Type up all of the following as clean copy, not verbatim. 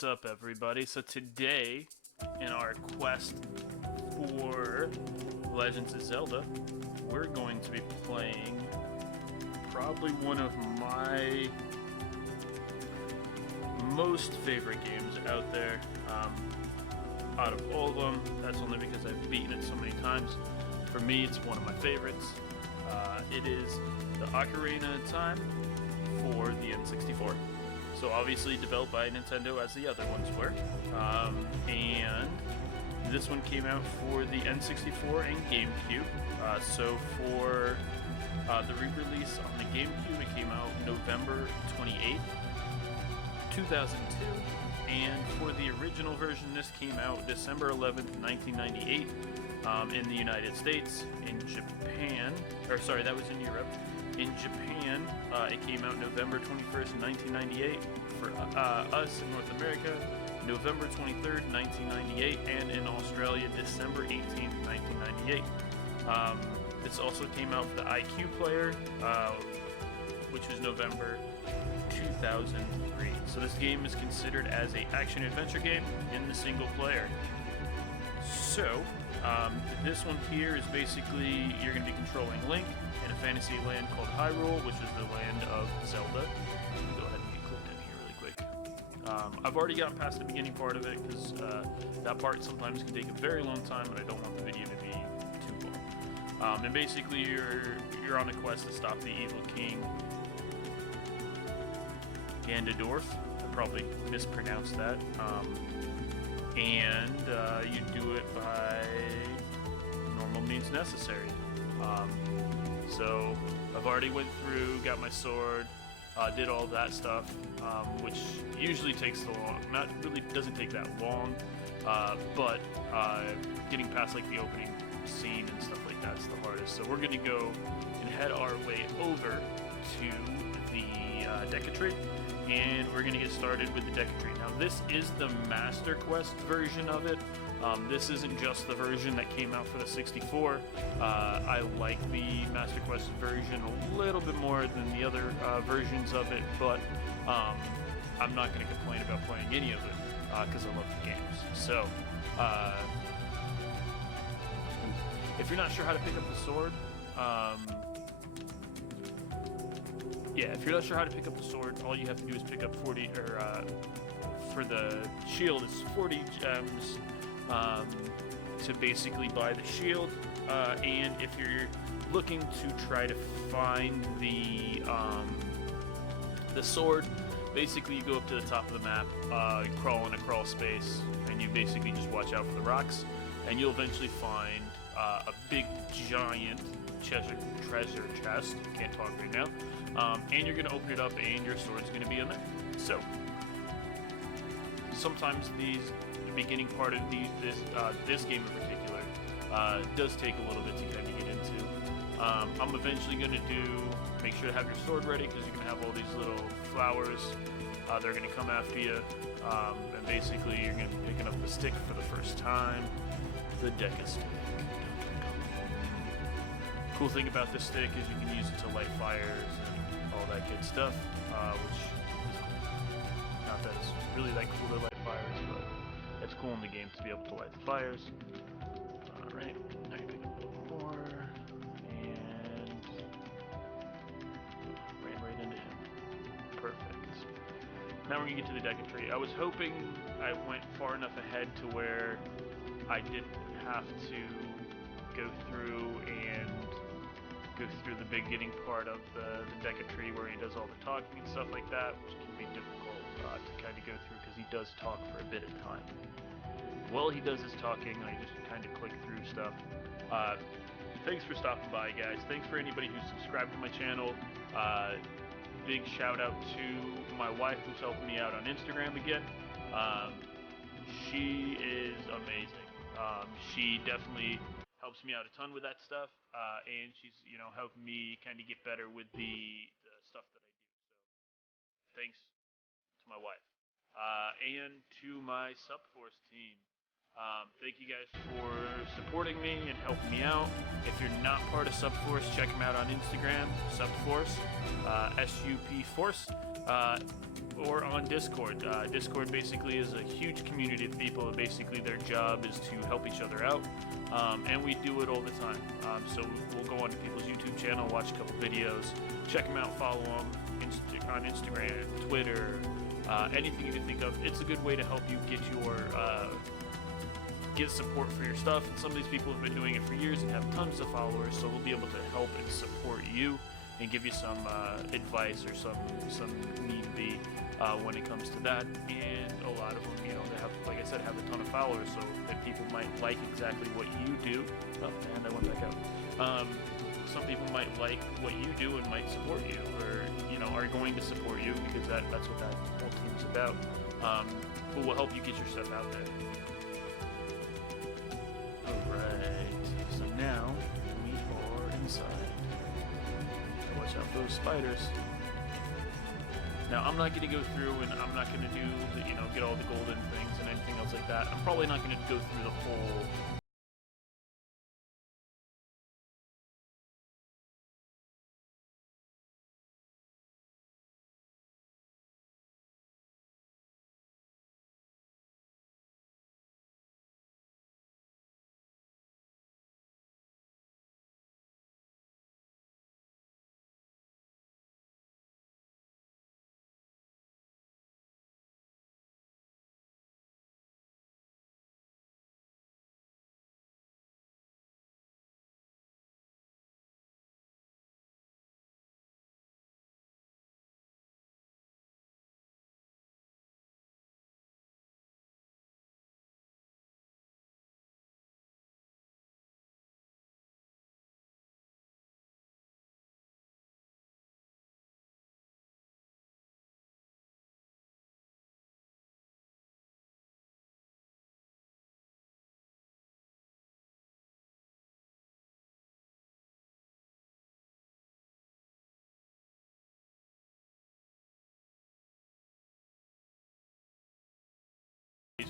What's up, everybody? So today, in our quest for Legends of Zelda, we're going to be playing probably one of my most favorite games out there. Out of all of them, that's only because I've beaten it so many times. For me, it's one of my favorites. It is the Ocarina of Time for the N64. So obviously developed by Nintendo as the other ones were. And this one came out for the N64 and GameCube. So for the re-release on the GameCube, it came out November 28th, 2002. And for the original version, this came out December 11th, 1998 in the United States. In Japan, or sorry, that was in Europe. In Japan, it came out November 21st, 1998. For us in North America, November 23rd, 1998. And in Australia, December 18th, 1998. This also came out for the IQ player, which was November 2003. So this game is considered as an action-adventure game in the single player. So, this one here is basically, you're going to be controlling Link in a fantasy land called Hyrule, which is the land of Zelda. Let me go ahead and get clicked in here really quick. I've already gotten past the beginning part of it, because that part sometimes can take a very long time, and I don't want the video to be too long. And basically, you're on a quest to stop the evil king, Ganondorf. I probably mispronounced that. And you do it by normal means necessary. So I've already went through, got my sword, did all that stuff, which usually takes the long, not really doesn't take that long, but getting past like the opening scene and stuff like that's the hardest. So we're gonna go and head our way over to the Deku Tree, and we're going to get started with the Deku Tree. Now, this is the Master Quest version of it. This isn't just the version that came out for the 64. I like the Master Quest version a little bit more than the other versions of it, but I'm not going to complain about playing any of it because I love the games. So, if you're not sure how to pick up the sword, if you're not sure how to pick up the sword, all you have to do is pick up 40, or for the shield, it's 40 gems to basically buy the shield. And if you're looking to try to find the sword, basically you go up to the top of the map, you crawl in a crawl space, and you basically just watch out for the rocks, and you'll eventually find a big giant treasure chest. Can't talk right now. And you're going to open it up, and your sword's going to be in there. So, sometimes the beginning part of this game in particular does take a little bit to kind of get into. I'm eventually going to make sure to have your sword ready, because you're going to have all these little flowers. They're going to come after you, and basically you're going to be picking up the stick for the first time, the Deku stick. Cool thing about this stick is you can use it to light fires and all that good stuff, which is cool. Not that it's really that cool to light fires, but it's cool in the game to be able to light the fires. Alright, now you pick up a little more, and ran right into him. Perfect. Now we're going to get to the Deku Tree. I was hoping I went far enough ahead to where I didn't have to go through the beginning part of the Deku Tree where he does all the talking and stuff like that, which can be difficult to kind of go through because he does talk for a bit of time. While he does his talking, I just kind of click through stuff. Thanks for stopping by, guys. Thanks for anybody who's subscribed to my channel. Big shout out to my wife who's helping me out on Instagram again. She is amazing. She definitely helps me out a ton with that stuff, and she's, helping me kind of get better with the stuff that I do. So, thanks to my wife, and to my Subforce team. Thank you guys for supporting me and helping me out. If you're not part of Subforce, check them out on Instagram, Subforce, SUP Force, or on Discord. Discord basically is a huge community of people. Basically, their job is to help each other out, and we do it all the time. So we'll go onto people's YouTube channel, watch a couple videos, check them out, follow them on Instagram, Twitter, anything you can think of. It's a good way to help you get your get support for your stuff. And some of these people have been doing it for years and have tons of followers, so we'll be able to help and support you and give you some advice or some need be when it comes to that. And a lot of them, you know, they have, like I said, have a ton of followers, so that people might like exactly what you do. Oh, and I went back out. Some people might like what you do and might support you, or you know, are going to support you because that's what that whole team's about. But we'll help you get your stuff out there. Alright, so now we are inside. Watch out for those spiders. Now I'm not going to go through and I'm not going to do the, you know, get all the golden things and anything else like that. I'm probably not going to go through the whole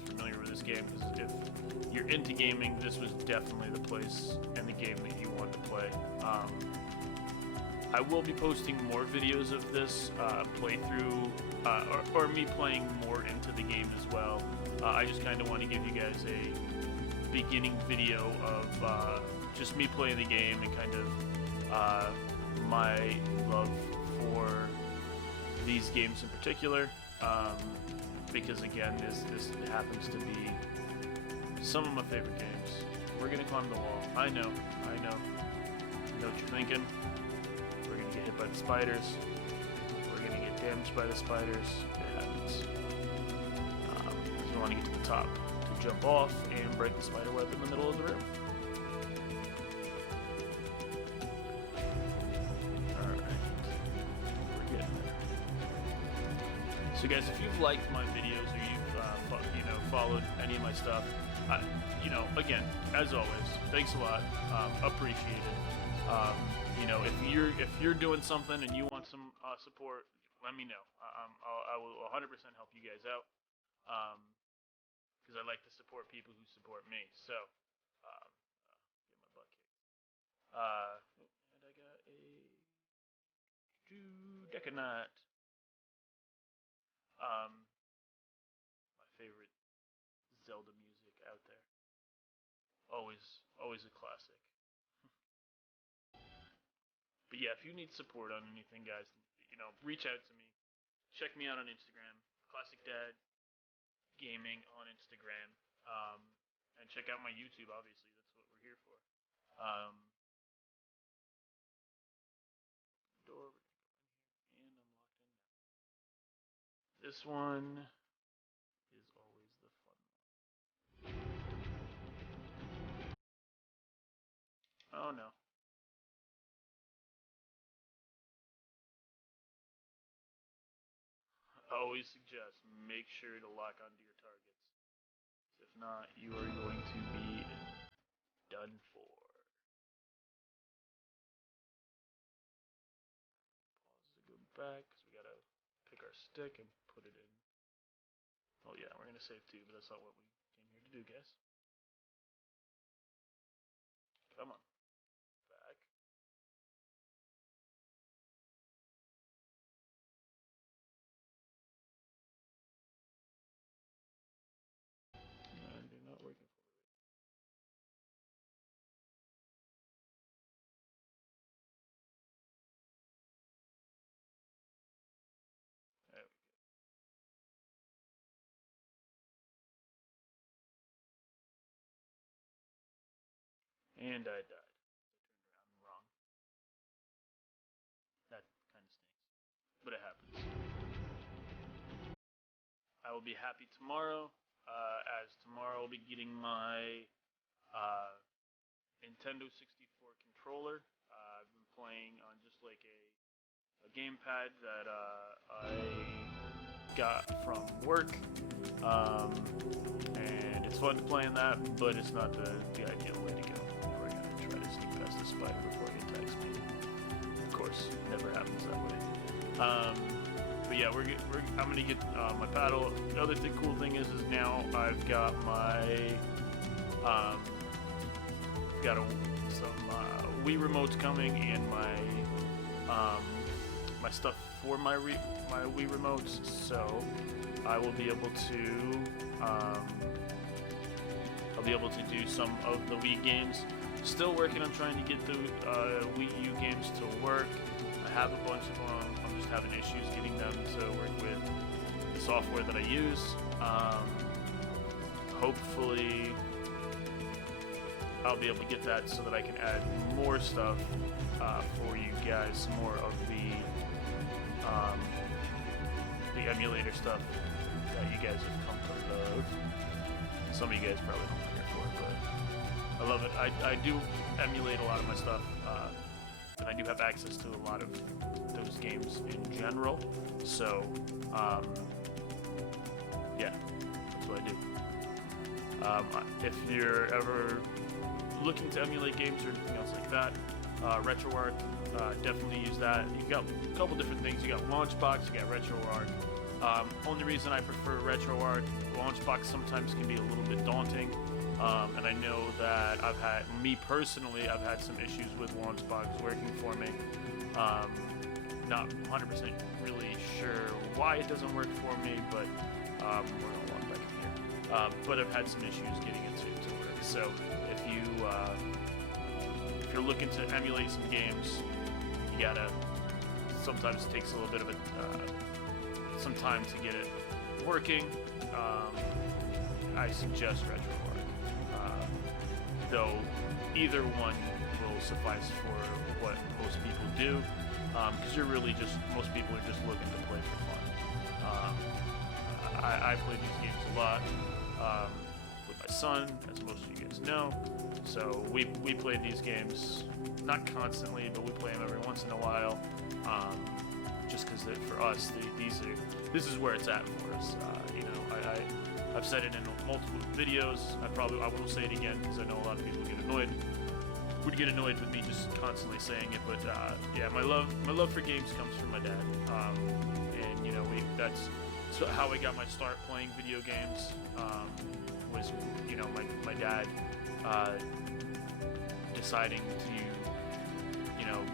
familiar with this game, because if you're into gaming, this was definitely the place and the game that you want to play. I will be posting more videos of this playthrough, or me playing more into the game as well. I just kind of want to give you guys a beginning video of just me playing the game and kind of my love for these games in particular. Because again, this happens to be some of my favorite games. We're gonna climb the wall. I know. You know what you're thinking. We're gonna get hit by the spiders. We're gonna get damaged by the spiders. It happens. Because we want to get to the top to jump off and break the spider web in the middle of the room. So guys, if you've liked my videos or you've followed any of my stuff, again, as always, thanks a lot, appreciate it. If you're doing something and you want some support, let me know. I will 100% help you guys out, because I like to support people who support me. So, get my butt kicked. And I got a Deku. My favorite Zelda music out there. Always a classic. But yeah, if you need support on anything, guys, reach out to me. Check me out on Instagram, Classic Dad Gaming on Instagram, and check out my YouTube. Obviously, that's what we're here for. Door, and I'm locked in now. This one is always the fun one. Oh no. I always suggest make sure to lock onto your targets. If not, you are going to be done for. Pause to go back because we gotta pick our stick and put it in. Oh yeah, we're gonna save too, but that's not what we came here to do, guys. And I died. I turned around wrong. That kind of stinks. But it happens. I will be happy tomorrow, as tomorrow I'll be getting my uh, Nintendo 64 controller. I've been playing on just like a gamepad that I got from work, um, and it's fun to play in that, but it's not the ideal way to go. We're gonna try to sneak past the spider before he attacks me. Of course, never happens that way. But yeah, I'm gonna get my paddle. The other cool thing is now I've got my some Wii remotes coming and my stuff for my Wii remotes, so I will be able to do some of the Wii games. Still working on trying to get the Wii U games to work. I have a bunch of them. I'm just having issues getting them to work with the software that I use. Hopefully I'll be able to get that so that I can add more stuff for you guys, more of the emulator stuff that you guys have come to love. Some of you guys probably don't care for it, but I love it. I do emulate a lot of my stuff, and I do have access to a lot of those games in general. So, yeah, that's what I do. If you're ever looking to emulate games or anything else like that, RetroArch, definitely use that. You got a couple different things. You got Launchbox, you got RetroArch. Only reason I prefer RetroArch, Launchbox sometimes can be a little bit daunting, and I know that I've had some issues with Launchbox working for me. Not 100% really sure why it doesn't work for me, but we're gonna walk back in here. But I've had some issues getting it to work. So if you're looking to emulate some games, you gotta. Sometimes it takes a little bit of some time to get it working. I suggest RetroArch, though either one will suffice for what most people do, because most people are just looking to play for fun. I play these games a lot with my son, as most of you guys know. So we play these games not constantly, but we play them every once in a while. Just because for us, this is where it's at for us. I've said it in multiple videos. I won't say it again because I know a lot of people would get annoyed with me just constantly saying it. But yeah, my love for games comes from my dad, and that's how I got my start playing video games. Was my dad deciding to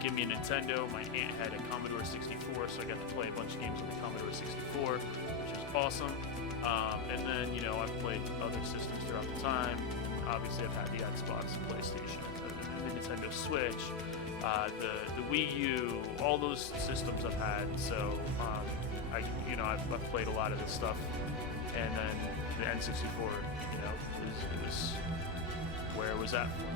give me a Nintendo. My aunt had a Commodore 64, so I got to play a bunch of games on the Commodore 64, which was awesome. And then, I've played other systems throughout the time. Obviously, I've had the Xbox, the PlayStation, the Nintendo Switch, the Wii U, all those systems I've had. So, I've played a lot of this stuff. And then the N64, it was where it was at for me.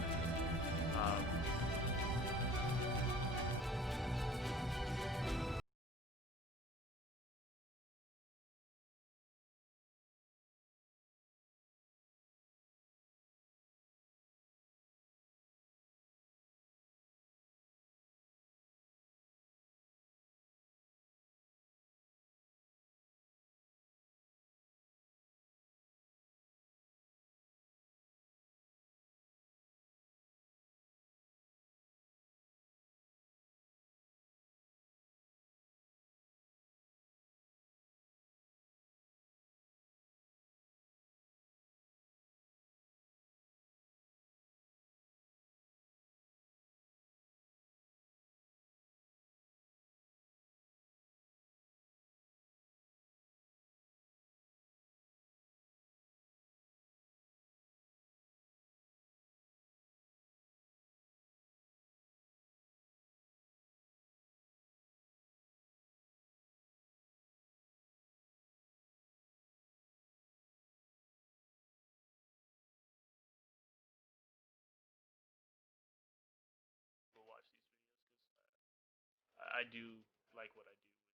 I do like what I do with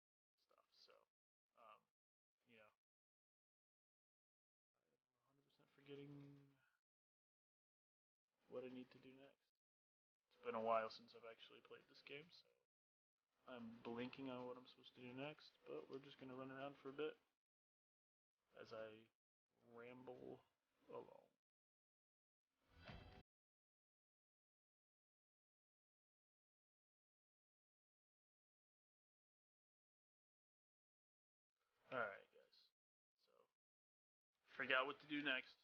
stuff. So, you know, 100% forgetting what I need to do next. It's been a while since I've actually played this game, so I'm blinking on what I'm supposed to do next. But we're just gonna run around for a bit as I ramble along. Alright, guys. So, forgot what to do next.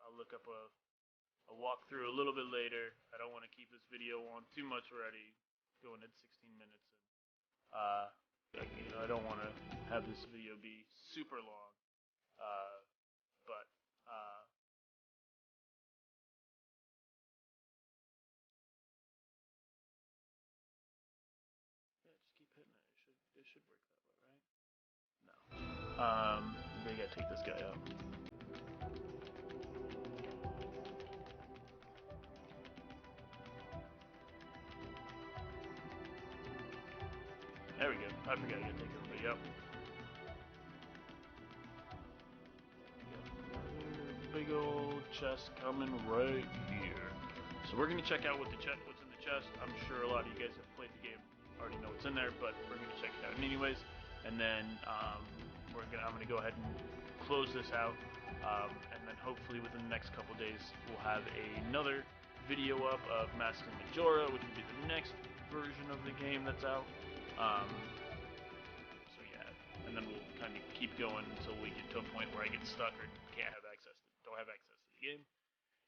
I'll look up a walkthrough a little bit later. I don't want to keep this video on too much already, going at 16 minutes. I don't want to have this video be super long. But yeah, just keep hitting it. It should work that way, right? No. We gotta take this guy out. There we go. I forgot I gotta take everybody out. Big old chest coming right here. So we're gonna check out what's in the chest. I'm sure a lot of you guys have played the game, already know what's in there, but we're gonna check it out anyways. And then I'm gonna go ahead and close this out, and then hopefully within the next couple days we'll have another video up of Masks of Majora, which will be the next version of the game that's out. So yeah, and then we'll kind of keep going until we get to a point where I get stuck or don't have access to the game.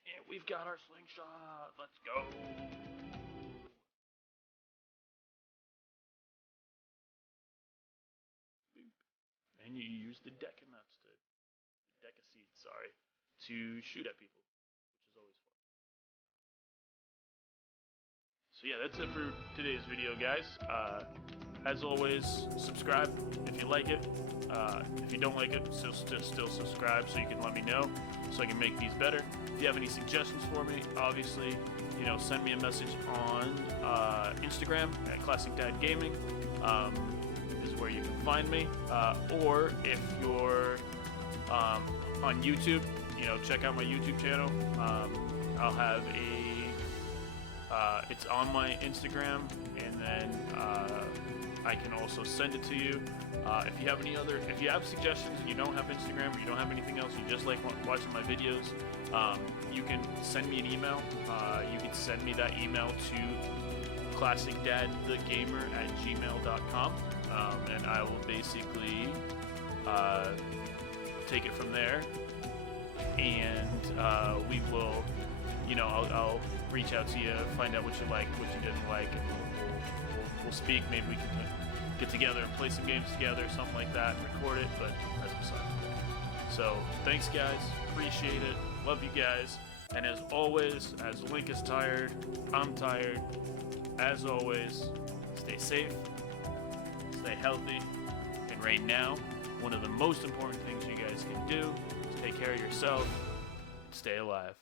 And we've got our slingshot. Let's go. And you use the deck of seeds, to shoot at people, which is always fun. So yeah, that's it for today's video, guys. As always, subscribe if you like it. If you don't like it, still subscribe so you can let me know, so I can make these better. If you have any suggestions for me, obviously, send me a message on Instagram at Classic Dad Gaming. Is where you can find me. Or if you're on YouTube, check out my YouTube channel. I'll have it's on my Instagram, and then I can also send it to you. If you have suggestions and you don't have Instagram or you don't have anything else, you just like watching my videos, you can send me an email. You can send me that email to classicdadthegamer@gmail.com, and I will basically take it from there, and we will, I'll reach out to you, find out what you like, what you didn't like, and we'll speak. Maybe we can get together and play some games together, something like that, and record it, but that's what's up. So, thanks guys, appreciate it, love you guys, and as always, as Link is tired, I'm tired. As always, stay safe, stay healthy, and right now, one of the most important things you guys can do is take care of yourself and stay alive.